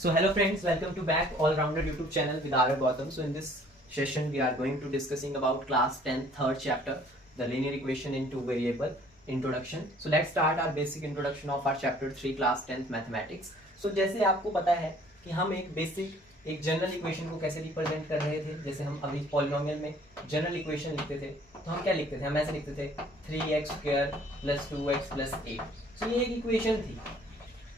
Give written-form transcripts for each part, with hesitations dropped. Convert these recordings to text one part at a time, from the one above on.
So hello friends, welcome to back all-rounder YouTube channel with Arav Gautam. So in this session we are going to discussing about class 10 third chapter, the linear equation in two variable introduction. So let's start our basic introduction of our chapter 3 class 10th mathematics. So जैसे आपको पता है कि हम एक general equation को कैसे represent कर रहे थे, जैसे हम अभी पॉलिनोमियल में जनरल इक्वेशन लिखते थे तो हम क्या लिखते थे, हम ऐसे लिखते थे 3x² + 2x + 8. सो ये एक इक्वेशन थी,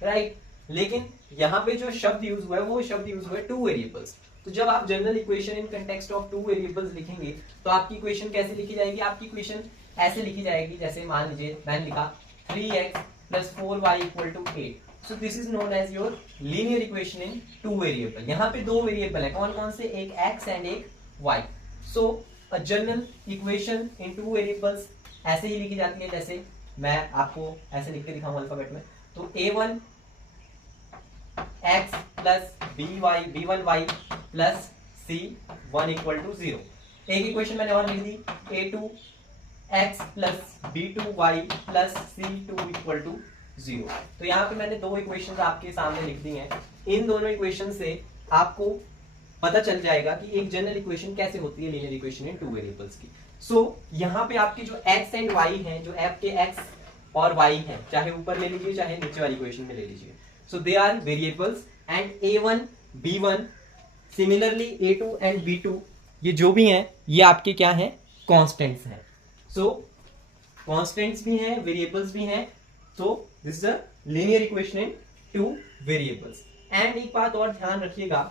राइट. लेकिन यहाँ पे जो शब्द यूज हुआ है वो शब्द यूज हुआ है टू वेरिएबल्स. तो जब आप general equation in context of two variables लिखेंगे तो आपकी इक्वेशन कैसे लिखी जाएगी, आपकी इक्वेशन ऐसे लिखी जाएगी जैसे मान लीजिए मैंने लिखा 3x + 4y = 8. So this is known as your linear equation in two variable. यहाँ पे दो वेरिएबल है, कौन कौन से, एक x एंड एक y. So a general equation in two variables ऐसे ही लिखी जाती है, जैसे मैं आपको ऐसे लिख के दिखाऊं अल्फाबेट में. तो a1 x + b1y + c1 = 0. एक इक्वेशन मैंने और लिख दी a2 x + b2y + c2 = 0. तो यहाँ पे मैंने दो इक्वेशंस आपके सामने लिख दी हैं. इन दोनों इक्वेशन से आपको पता चल जाएगा कि एक जनरल इक्वेशन कैसे होती है linear equation in two variables की. सो यहाँ पे आपके जो x एंड y हैं, जो आपके x और y हैं, चाहे ऊपर ले लीजिए चाहे नीचे वाली इक्वेशन में ले लीजिए. So they are variables and a1, b1, similarly a2 and b2, ये जो भी हैं ये आपके क्या हैं, कांस्टेंट्स हैं. So कांस्टेंट्स भी हैं, वेरिएबल्स भी हैं. So this is a linear equation in two variables. And एक बात और ध्यान रखिएगा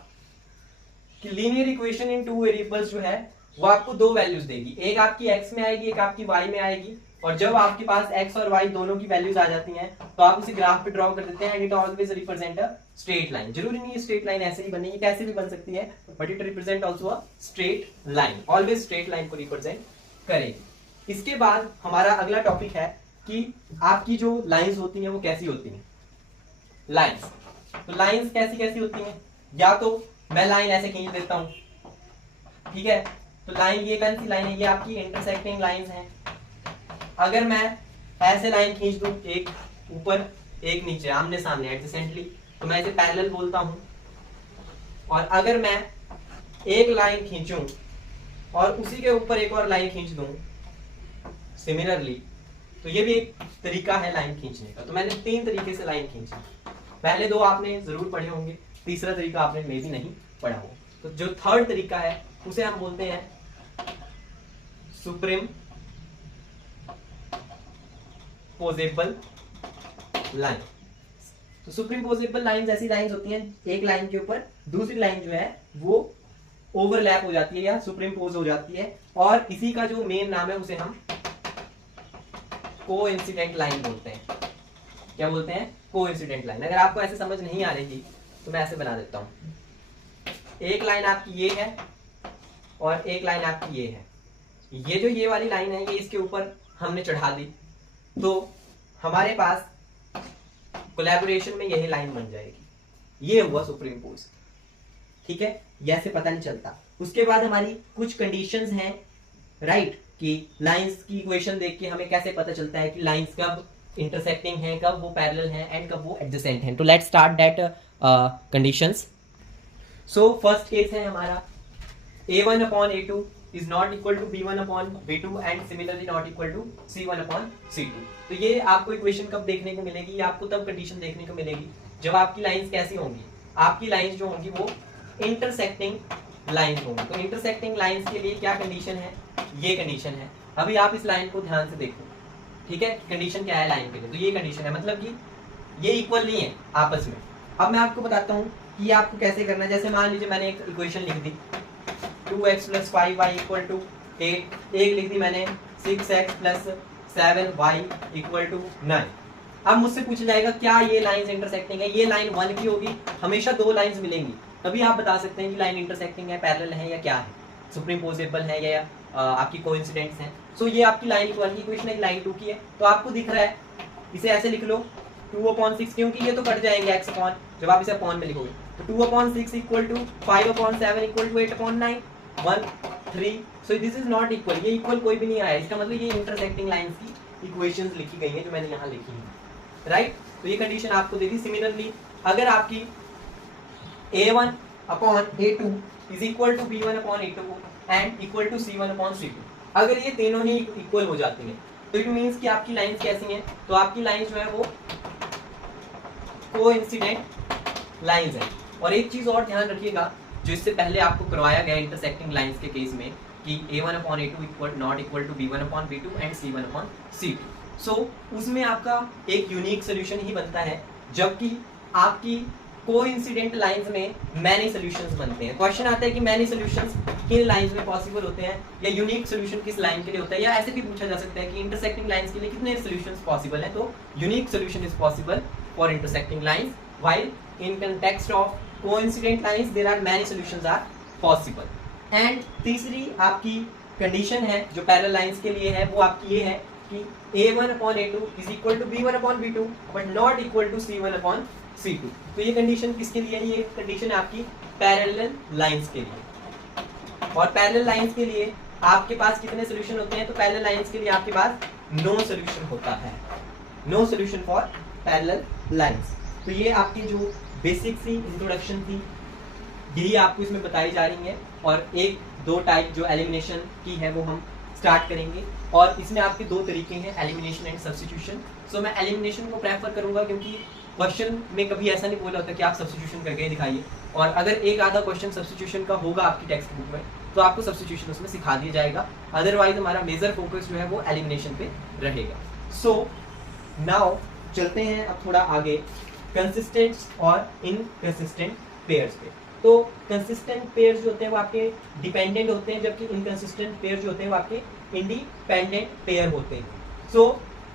कि linear equation in two variables जो है वो आपको दो वैल्यूज देगी, एक आपकी x में आएगी, एक आपकी y में आएगी. और जब आपके पास x और y दोनों की वैल्यूज आ जाती हैं तो आप उसे ग्राफ पे ड्रॉ कर देते हैं. And it always represent a straight line. जरूरी नहीं है स्ट्रेट लाइन ऐसे ही बनेगी, कैसे भी बन सकती है, but it represent also a straight line. Always straight line को रिप्रेजेंट करेगी. इसके बाद हमारा अगला टॉपिक है कि आपकी जो लाइंस होती हैं वो कैसी होती हैं, लाइंस. तो लाइंस कैसी कैसी होती हैं, या तो मैं लाइन ऐसे खींच देता हूं, ठीक है. तो लाइन, ये कौन सी लाइन है, ये आपकी इंटरसेक्टिंग लाइंस हैं. अगर मैं ऐसे लाइन खींच दूं, एक ऊपर एक नीचे, आमने सामने एडजेसेंटली, तो मैं इसे पैरेलल बोलता हूं. और अगर मैं एक लाइन खींचूं और उसी के ऊपर एक और लाइन खींच दूं सिमिलरली, तो ये भी एक तरीका है लाइन खींचने का. तो मैंने तीन तरीके से लाइन खींची. पहले दो आपने जरूर पढ़े होंगे, तीसरा तरीका आपने मे भी नहीं पढ़ा हो. तो जो थर्ड तरीका है उसे हम बोलते हैं सुप्रीम पोजेबल लाइन. तो सुप्रीम पोजेबल लाइंस ऐसी लाइंस होती हैं, एक लाइन के ऊपर दूसरी लाइन जो है वो ओवरलैप हो जाती है या सुप्रीम पोज हो जाती है. और इसी का जो मेन नाम है उसे हम कोइंसिडेंट लाइन बोलते हैं. क्या बोलते हैं, कोइंसिडेंट लाइन. अगर आपको ऐसे समझ नहीं आ रही तो मैं ऐसे बना देता हूं. एक लाइन आपकी ये है और एक लाइन आपकी ये है. ये जो ये वाली लाइन है ये इसके ऊपर हमने चढ़ा दी तो हमारे पास कोलैबोरेशन में यही लाइन बन जाएगी. ये हुआ सुप्रीम पोज, ठीक है. ये ऐसे पता नहीं चलता. उसके बाद हमारी कुछ कंडीशंस हैं, राइट, कि लाइंस की इक्वेशन देख के हमें कैसे पता चलता है कि लाइंस कब इंटरसेक्टिंग है, कब वो पैरेलल है एंड कब वो एडजेसेंट हैं. तो let's start that conditions. So first case है हमारा a1/a2 is not equal to b1/b2 and similarly not equal to c1/c2. तो ये आपको इक्वेशन कब देखने को मिलेगी, ये आपको तब कंडीशन देखने को मिलेगी जब आपकी लाइंस कैसी होंगी, आपकी लाइंस जो होंगी वो इंटरसेक्टिंग लाइंस होंगी. तो इंटरसेक्टिंग लाइंस के लिए क्या कंडीशन है, ये कंडीशन है. अभी आप इस लाइन को ध्यान से देखो, ठीक है, कंडीशन क्या है लाइन के लिए. तो ये कंडीशन है, मतलब कि ये इक्वल नहीं है आपस में. अब मैं आपको बताता हूँ कि ये आपको कैसे करना है. जैसे मान लीजिए मैंने एक इक्वेशन लिख दी 2x + 5y = 8. एक लिख दी मैंने 6x + 7y = 9. अब मुझसे पूछा जाएगा क्या ये लाइंस इंटरसेक्टिंग है. ये लाइन 1 की होगी, हमेशा दो लाइंस मिलेंगी, तभी आप बता सकते हैं कि लाइन इंटरसेक्टिंग है, पैरेलल है या क्या है, सुप्रीम पोजेबल है या आपकी कोइंसिडेंट्स हैं. सो ये आपकी लाइन 1 की इक्वेशन है, लाइन 2 की है. तो आपको दिख रहा है, इसे ऐसे लिख लो 2/6, क्योंकि ये तो कट जाएंगे x अपॉन, जब आप इसे अपॉन में लिखोगे. तो 2/6 = 5/7 = 8/9 1 3. सो दिस इज नॉट इक्वल, ये इक्वल कोई भी नहीं आया. इसका मतलब ये इंटरसेक्टिंग लाइंस की इक्वेशंस लिखी गई हैं जो मैंने यहाँ लिखी है, राइट. तो ये कंडीशन आपको दे दी. सिमिलरली अगर आपकी A1 upon A2 is equal to B1 upon A2 and equal to C1 upon C2। अगर ये तीनों ही इक्वल हो जाती हैं तो इट मीन्स कि आपकी लाइंस कैसी हैं, तो आपकी लाइंस जो है वो कोइंसिडेंट लाइंस है। और एक चीज और ध्यान रखिएगा, जो इससे पहले आपको करवाया गया इंटरसेक्टिंग लाइंस के केस में कि A1 upon A2 equal not equal to B1 upon B2 and C1 upon C2। So उसमें आपका एक यूनिक सोल्यूशन ही बनता है, जबकि आपकी कोइंसिडेंट लाइंस में मैनी सॉल्यूशंस बनते हैं। क्वेश्चन आता है कि मैनी सॉल्यूशंस किन लाइंस में पॉसिबल होते हैं, या यूनिक सॉल्यूशन किस लाइन के लिए होता है, या ऐसे भी पूछा जा सकता है कि इंटरसेक्टिंग लाइंस के लिए कितने सॉल्यूशंस पॉसिबल हैं। तो unique solution is possible for intersecting lines, while in context of coincident lines there are many solutions are possible. And तीसरी आपकी कंडीशन है जो पैरेलल लाइंस के लिए है, वो आपकी ये है कि A1 upon A2 is equal to B1 upon B2 but not equal to C1 upon C2। तो ये कंडीशन किसके लिए है? ये कंडीशन है आपकी पैरेलल लाइंस के लिए। और पैरेलल लाइंस के लिए आपके पास कितने सॉल्यूशन होते हैं? तो पैरेलल लाइंस के लिए आपके पास नो सॉल्यूशन होता है, no solution for parallel lines. तो ये आपकी जो बेसिक सी इंट्रोडक्शन थी यही आपको इसमें बताई जा रही है, और एक दो टाइप जो एलिमिनेशन की है वो हम स्टार्ट करेंगे। और इसमें आपके दो तरीके हैं, एलिमिनेशन एंड सब्स्टिट्यूशन। सो मैं एलिमिनेशन को प्रेफर करूंगा, क्योंकि क्वेश्चन में कभी ऐसा नहीं बोला होता कि आप सब्स्टिट्यूशन करके दिखाइए, और अगर एक आधा क्वेश्चन सब्स्टिट्यूशन का होगा आपकी टेक्स्ट बुक में तो आपको सब्स्टिट्यूशन उसमें सिखा दिया जाएगा। अदरवाइज हमारा मेजर फोकस जो है वो एलिमिनेशन पे रहेगा। सो नाउ चलते हैं अब थोड़ा आगे कंसिस्टेंट और इनकंसिस्टेंट पेयर्स पे। तो कंसिस्टेंट पेयर्स जो होते हैं वो आपके डिपेंडेंट होते हैं, जबकि इनकंसिस्टेंट पेयर जो होते हैं वो आपके इंडिपेंडेंट पेयर होते हैं। सो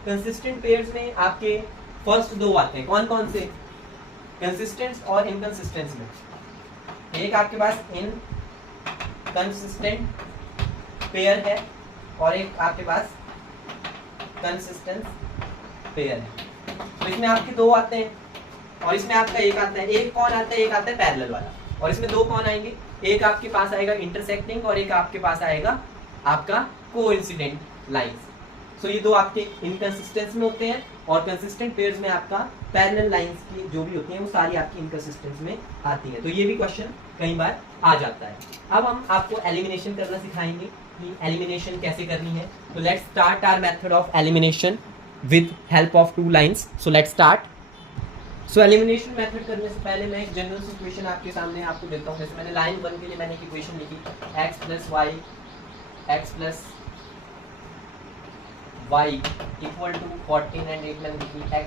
कंसिस्टेंट पेयर्स में आपके फर्स्ट दो आते हैं, कौन कौन से? कंसिस्टेंट और इनकंसिस्टेंस में एक आपके पास इनकंसिस्टेंट पेयर है और एक आपके पास कंसिस्टेंट पेयर है। तो इसमें आपके दो आते हैं और इसमें आपका एक आता है। एक कौन आता है? एक आता है पैरेलल वाला। और इसमें दो कौन आएंगे? एक आपके पास आएगा इंटरसेक्टिंग और एक आपके पास आएगा आपका कोइंसिडेंट लाइंस। सो ये दो आपके इनकंसिस्टेंस में होते हैं, और कंसिस्टेंट पेयर्स में आपका पैरेलल लाइंस की जो भी होती हैं वो सारी आपकी इनकंसिस्टेंस में आती है। तो ये भी क्वेश्चन कई बार आ जाता है। अब हम आपको एलिमिनेशन करना सिखाएंगे कि एलिमिनेशन कैसे करनी है। तो let's start our method of elimination with help of two lines. So let's start. So elimination method करने से पहले मैं एक जनरल सिचुएशन आपके सामने आपको देता हूँ। जैसे मैंने लाइन 1 के लिए मैंने एक इक्वेशन लिखी, x plus y equal to 14 and 8 मैंने लिखी x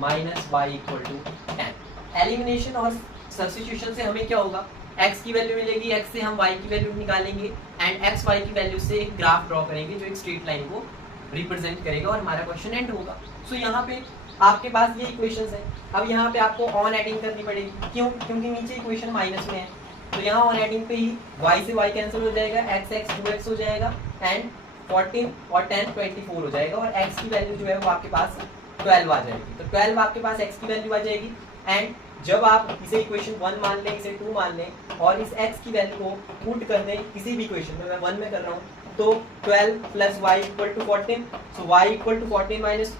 minus y equal to 10। Elimination और सब्स्टिट्यूशन से हमें क्या होगा? x की वैल्यू मिलेगी, x से हम y की वैल्यू निकालेंगे एंड x y की वैल्यू से एक ग्राफ ड्रॉ करेंगे जो एक स्ट्रेट लाइन को रिप्रेजेंट करेगा और हमारा क्वेश्चन एंड होगा। सो यहाँ पे आपके पास ये इक्वेशंस हैं। अब यहाँ पे आपको ऑन एडिंग करनी पड़ेगी, क्यों? क्योंकि नीचे इक्वेशन माइनस में है। तो यहाँ ऑन एडिंग पे ही y से y कैंसिल हो जाएगा, x 2x हो जाएगा एंड 14 और 10 24 हो जाएगा, और x की वैल्यू जो है वो आपके पास 12 आ जाएगी। तो 12 आपके पास x की वैल्यू आ जाएगी। एंड जब आप इसे इक्वेशन 1 मान लें, इसे 2 मान लें और इस x की वैल्यू को पुट कर दें किसी भी इक्वेशन में, मैं 1 में कर रहा हूँ, तो 12 plus y equal to 14। So y equal to 14 minus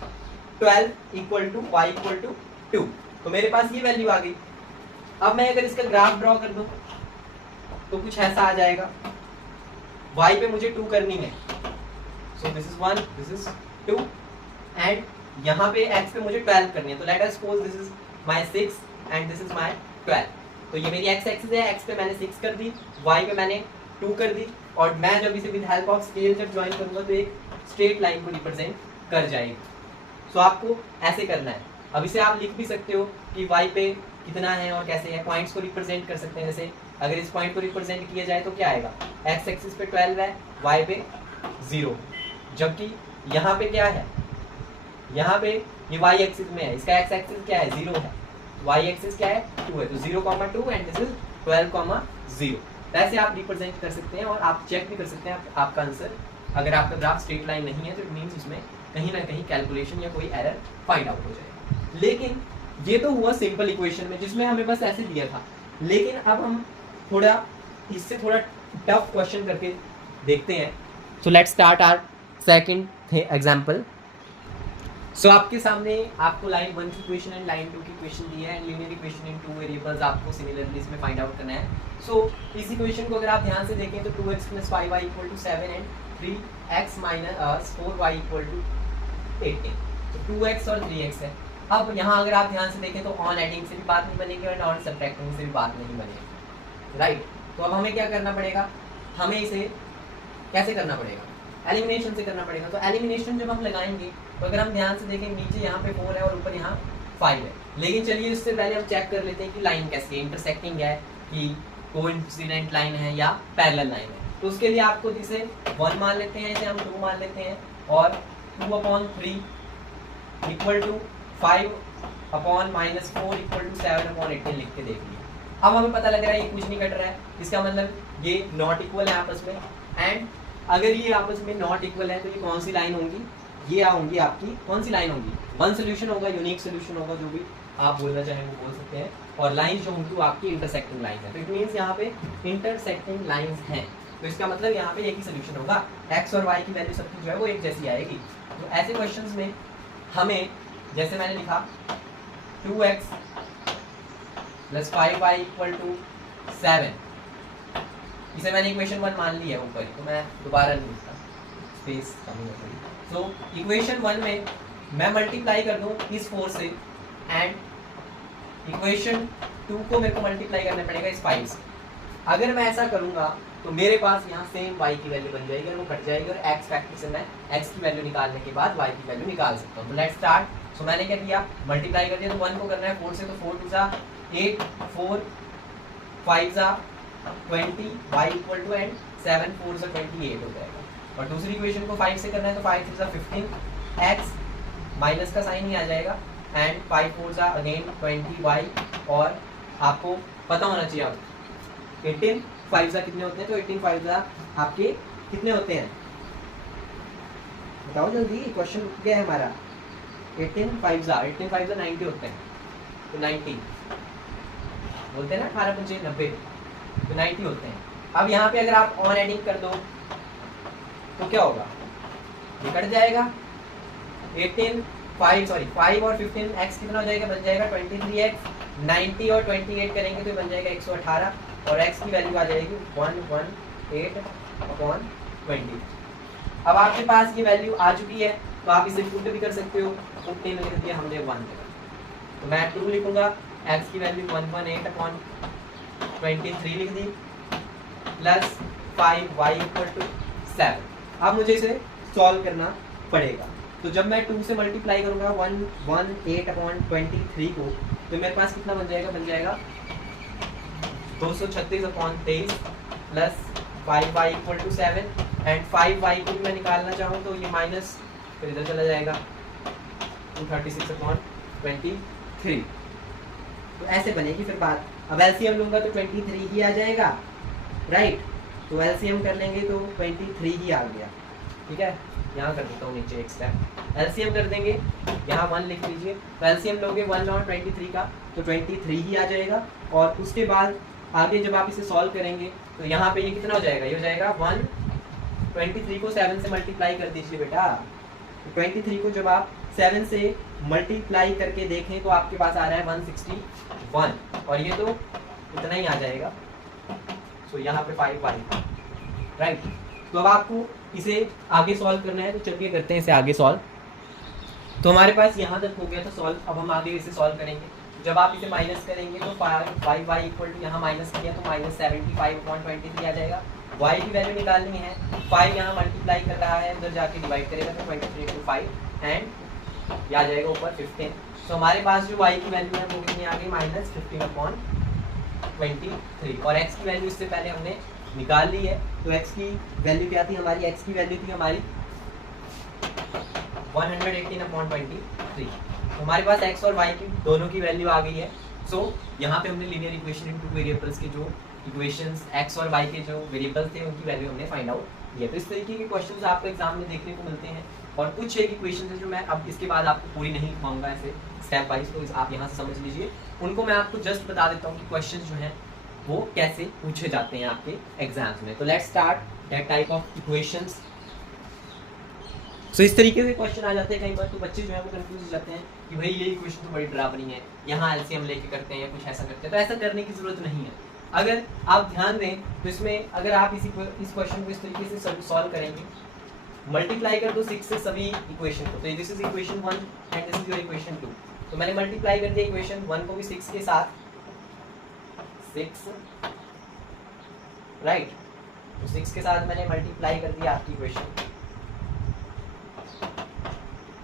12 equal to y equal to 2। तो मेरे पास ये वैल्यू आ गई। अब मैं अगर इसका ग्राफ ड्रॉ कर दूं तो कुछ ऐसा आ जाएगा। y पे मुझे 2 करनी है, सो this is 1, this is 2 and यहाँ पे x पे मुझे 12 करनी है। तो let us suppose this is my 6 and this is my 12। तो ये मेरी x एक्सिस है, x पे मैंने 6 कर दी, y पे मैंने 2 कर दी, और मैं जब इसे विद हेल्प ऑफ स्केल जब ज्वाइन करूंगा तो एक स्ट्रेट लाइन को रिप्रेजेंट कर जाएगी। सो आपको ऐसे करना है। अब इसे आप लिख भी सकते हो कि y पे कितना है और कैसे है, पॉइंट्स को रिप्रेजेंट कर सकते हैं। जैसे अगर इस पॉइंट को रिप्रेजेंट किया जाए तो क्या आएगा? x एक्सिस पे 12 है, y पे 0, जबकि यहाँ पे क्या है? यहाँ पे ये y एक्सिस में है, इसका x एक्सिस क्या है? 0 है, y एक्सिस क्या है? 2 है। तो 0,2 एंड दिस इज 12,0। ऐसे आप रिप्रेजेंट कर सकते हैं और आप चेक भी कर सकते हैं आपका आंसर। अगर आपका ग्राफ स्ट्रेट लाइन नहीं है तो इट मीन्स उसमें कहीं ना कहीं कैलकुलेशन या कोई एरर फाइंड आउट हो जाएगा। लेकिन ये तो हुआ सिंपल इक्वेशन में जिसमें हमें बस ऐसे दिया था। लेकिन अब हम थोड़ा इससे थोड़ा टफ क्वेश्चन करके देखते हैं। So let's start our second example. So आपके सामने आपको लाइन 1 की इक्वेशन एंड लाइन 2 की इक्वेशन दी है and linear equation in 2 variables आपको सिमिलरली इसमें फाइंड आउट करना है। सो इस इक्वेशन को अगर आप ध्यान से देखें तो 2x + 5y = 7 and 3x - 4y = 18। तो 2x और 3x है। अब यहाँ अगर आप ध्यान से देखें तो ऑन एडिंग से भी बात नहीं बनेगी और नॉन सब्ट्रैक्टिंग से भी बात नहीं बनेगी, राइट। तो अब हमें क्या करना पड़ेगा, हमें इसे कैसे करना पड़ेगा, एलिमिनेशन से करना पड़ेगा। तो एलिमिनेशन जब हम लगाएंगे तो अगर हम ध्यान से देखें नीचे यहाँ पे 4 है और ऊपर यहाँ 5 है, लेकिन चलिए उससे पहले हम चेक कर लेते हैं कि लाइन कैसी है, इंटरसेक्टिंग है कि कोइंसिडेंट लाइन है या पैरेलल लाइन है। तो उसके लिए आपको इसे 1 मान लेते हैं, इसे हम 2 मान लेते हैं और 2/3 = 5/-4 = 7/18 लिख के देख लिया। अब हमें पता लग रहा है ये कुछ नहीं कट रहा है, इसका मतलब ये नॉट इक्वल है आपस में। एंड अगर ये आपस में नॉट इक्वल है तो ये कौन सी लाइन होंगी, ये होंगी आपकी कौन सी लाइन होंगी, वन सोल्यूशन होगा, यूनिक सोल्यूशन होगा, जो भी आप बोलना चाहें वो बोल सकते हैं। और लाइन जो होंगी वो आपकी इंटरसेक्टिंग लाइन है। तो इट मीन्स यहाँ पे इंटरसेक्टिंग लाइंस हैं, तो इसका मतलब यहाँ पे एक ही सोल्यूशन होगा, एक्स और वाई की वैल्यू सबकी जो है वो एक जैसी आएगी। तो ऐसे क्वेश्चंस में हमें जैसे मैंने लिखा 2x + 5y = 7, इसे मैंने इक्वेशन 1 मान ली है ऊपर, तो मैं दोबारा नहीं लिखता, स्पेस कमी हो गई। तो इक्वेशन 1 में मैं मल्टीप्लाई कर दूं इस 4 से एंड इक्वेशन 2 को मेरे को मल्टीप्लाई करना पड़ेगा इस 5 से। अगर मैं ऐसा करूंगा तो मेरे पास यहाँ सेम y की वैल्यू बन जाएगी और वो कट जाएगी और x फैक्टर से मैं x की वैल्यू निकालने के बाद y की वैल्यू निकाल सकता हूँ। तो लेट्स स्टार्ट। सो मैंने क्या किया, मल्टीप्लाई कर दिया। तो 1 को करना है 4 से, तो 4 2 8, 4 5 20, y = एंड 7 4 28 हो जाएगा। और दूसरी इक्वेशन को 5 से करना है तो 5 3 15, x माइनस का साइन ही आ जाएगा एंड 5 4 अगेन 20y, और आपको पता होना चाहिए आप 18 5 कितने होते हैं, तो 18 5 आपके कितने होते हैं, बताओ जल्दी, क्वेश्चन क्या है हमारा। 18 5 90 होते हैं, तो 90 बोलते हैं ना, 18 5 90, तो 90 होते हैं। अब यहाँ पे अगर आप ऑन एडिंग कर दो तो क्या होगा, ये कट जाएगा। 5 और 15 x कितना हो जाएगा, बन जाएगा 23x। 90 और 28 करेंगे तो बन जाएगा 118 और x की वैल्यू आ जाएगी 118/20। अब आपके पास ये वैल्यू आ चुकी है तो आप इसे पुट भी कर सकते हो। पुट में लिख दिया हमने 1, तो मैं 2 लिखूंगा, x की वैल्यू 118/23 लिख दी प्लस 5y = 7। अब मुझे इसे सॉल्व करना पड़ेगा। तो जब मैं 2 से मल्टीप्लाई करूंगा 118/23 को, तो मेरे पास कितना बन जाएगा, 236/23 प्लस 5y = 7 एंड 5y को भी मैं निकालना चाहूँ तो ये माइनस फिर इधर चला जाएगा 236/23। तो ऐसे बनेगी फिर बात। अब एलसीएम लूंगा तो 23 ही आ जाएगा, राइट। तो एलसीएम कर लेंगे तो 23 ही आ गया, ठीक है। यहाँ कर देता हूँ नीचे एक स्टेप, एलसीएम कर देंगे, यहाँ 1 लिख लीजिए। तो एलसीएम लोगे 1 और 23 का तो 23 ही आ जाएगा। और उसके बाद आगे जब आप इसे सॉल्व करेंगे तो यहाँ पे ये कितना हो जाएगा, ये हो जाएगा 123 को 7 से मल्टीप्लाई कर दीजिए बेटा। तो 23 को जब आप 7 से मल्टीप्लाई करके देखें तो आपके पास आ रहा है 161 और ये तो इतना ही आ जाएगा। सो यहाँ पे 5y, राइट। तो अब आपको इसे आगे सॉल्व करना है, तो चलिए करते हैं इसे आगे सॉल्व। तो हमारे पास यहाँ तक हो गया था सॉल्व। अब हम आगे इसे सॉल्व करेंगे। जब आप इसे माइनस करेंगे तो 5y = यहाँ माइनस किया तो -75/23 आ जाएगा। y की वैल्यू निकालनी है, 5 यहाँ मल्टीप्लाई कर रहा है, उधर जाके डिवाइड करेगा तो 23 × 5 एंड ये आ जाएगा ऊपर 15। तो हमारे पास जो y की वैल्यू है वो कितनी आ गई, -15/23। और x की वैल्यू इससे पहले हमने निकाल ली है। तो x की वैल्यू क्या थी हमारी, x की वैल्यू थी हमारी 118/23। तो हमारे पास x और y की दोनों की वैल्यू आ गई है। सो यहाँ पे हमने लीनियर इक्वेशन इन 2 वेरिएबल्स के जो इक्वेशंस x और y के जो वेरिएबल्स थे उनकी वैल्यू हमने फाइंड आउट किया। तो इस तरीके के क्वेश्चंस आपको एग्जाम में देखने को मिलते हैं। और कुछ एक इक्वेशन है जो मैं अब इसके बाद आपको पूरी नहीं लिखवाऊंगा ऐसे स्टेप वाइज, तो आप यहाँ से समझ लीजिए। उनको मैं आपको जस्ट बता देता हूँ कि क्वेश्चन जो हैं वो कैसे पूछे जाते हैं आपके एग्जाम्स में। तो let's start that type of equations. So इस तरीके से क्वेश्चन आ जाते हैं कई बार, तो बच्चे जो है वो कंफ्यूज हो जाते हैं कि भाई ये क्वेश्चन तो बड़ी डरावनी है, यहाँ एलसीएम लेके करते हैं या कुछ ऐसा करते हैं। तो ऐसा करने की जरूरत नहीं है। अगर आप ध्यान दें तो इसमें अगर आप इस क्वेश्चन को इस तरीके से सॉल्व करेंगे, मल्टीप्लाई कर दो 6 से सभी इक्वेशन को, तो this is equation 1 and this is your equation 2। तो मैंने मल्टीप्लाई कर दिया इक्वेशन 1 को भी 6 के साथ, 6 राइट, तो 6 के साथ मैंने मल्टीप्लाई कर दिया आपकी इक्वेशन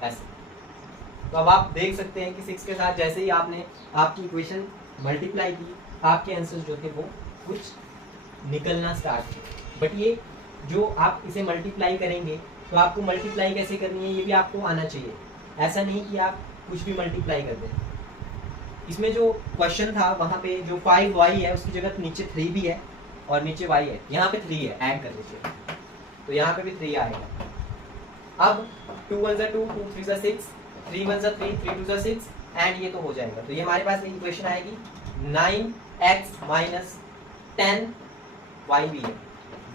ऐसे। तो अब आप देख सकते हैं कि 6 के साथ जैसे ही आपने आपकी इक्वेशन मल्टीप्लाई की, आपके आंसर जो थे वो कुछ निकलना स्टार्ट किए। बट ये जो आप इसे मल्टीप्लाई करेंगे तो आपको मल्टीप्लाई कैसे करनी है ये भी आपको आना चाहिए। ऐसा नहीं कि आप कुछ भी मल्टीप्लाई कर दें। इसमें जो क्वेश्चन था वहाँ पे जो 5y है उसकी जगह नीचे 3 भी है और नीचे y है, यहाँ पे 3 है, ऐड कर दीजिए तो यहाँ पे भी 3 आएगा। अब 2 1 2 2 3 6, 3 1 3 3 2 6 एंड ये तो हो जाएगा। तो ये हमारे पास एक इक्वेशन आएगी 9x माइनस 10y भी है,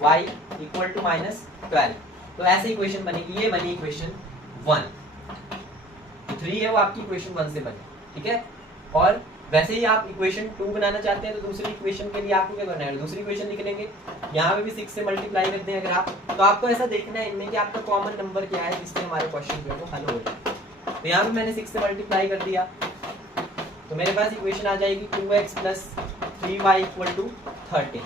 y इक्वल टू माइनस 12। तो ऐसे इक्वेशन बनेगी, ये बनी इक्वेशन 1। 3 है वो आपकी इक्वेशन 1 से बने, ठीक है। और वैसे ही आप इक्वेशन 2 बनाना चाहते हैं तो दूसरी इक्वेशन के लिए आपको क्या करना है, दूसरी इक्वेशन लिख लेंगे, यहाँ पे भी 6 से मल्टीप्लाई करते हैं अगर आप, तो आपको ऐसा देखना है इनमें कि आपका कॉमन नंबर क्या है जिससे हमारे क्वेश्चन जो है वो हल हो जाए। तो यहाँ पे मैंने 6 से मल्टीप्लाई कर दिया तो मेरे पास इक्वेशन आ जाएगी 2x plus 3y equal to 13।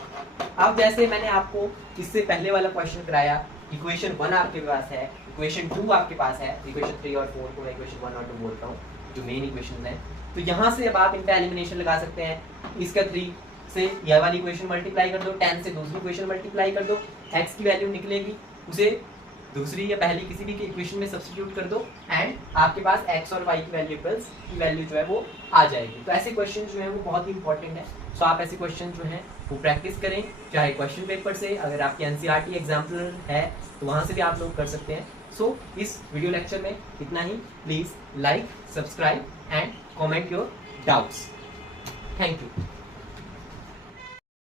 अब जैसे मैंने आपको इससे पहले वाला क्वेश्चन कराया, इक्वेशन 1 आपके पास है, इक्वेशन 2 आपके पास है, इक्वेशन 3 और 4 को मैं इक्वेशन 1 और 2 बोलता हूँ जो मेन इक्वेशन है। तो यहाँ से अब आप इनका एलिमिनेशन लगा सकते हैं। इसका 3 से यह वाली इक्वेशन मल्टीप्लाई कर दो, 10 से दूसरी इक्वेशन मल्टीप्लाई कर दो, x की वैल्यू निकलेगी उसे दूसरी या पहली किसी भी इक्वेशन में सब्स्टिट्यूट कर दो एंड आपके पास x और y की वैल्यू जो है वो आ जाएगी। तो ऐसे क्वेश्चन जो है वो बहुत ही इंपॉर्टेंट है। सो आप ऐसे क्वेश्चन जो हैं वो प्रैक्टिस करें, चाहे क्वेश्चन पेपर से, अगर आपकी एनसीईआरटी एग्जाम्पल है तो वहाँ से भी आप लोग कर सकते हैं। सो इस वीडियो लेक्चर में इतना ही। Please like, subscribe and comment your doubts. Thank you.